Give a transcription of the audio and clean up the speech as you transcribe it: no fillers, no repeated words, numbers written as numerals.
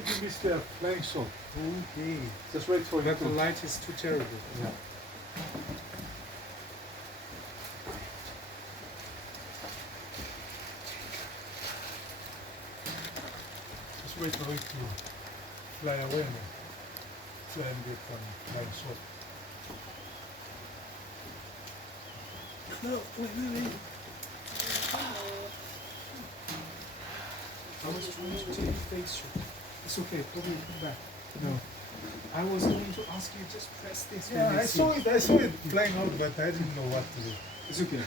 think you missed a flying shot. Okay. Just wait for But the you. light is too terrible. Yeah. Just wait for it to fly away and fly and get flying shot. No, wait. I was trying to take a face shot. It's okay, probably come back. No. I was going to ask you just press this. Yeah, I saw it flying out, but I didn't know what to do. It's okay.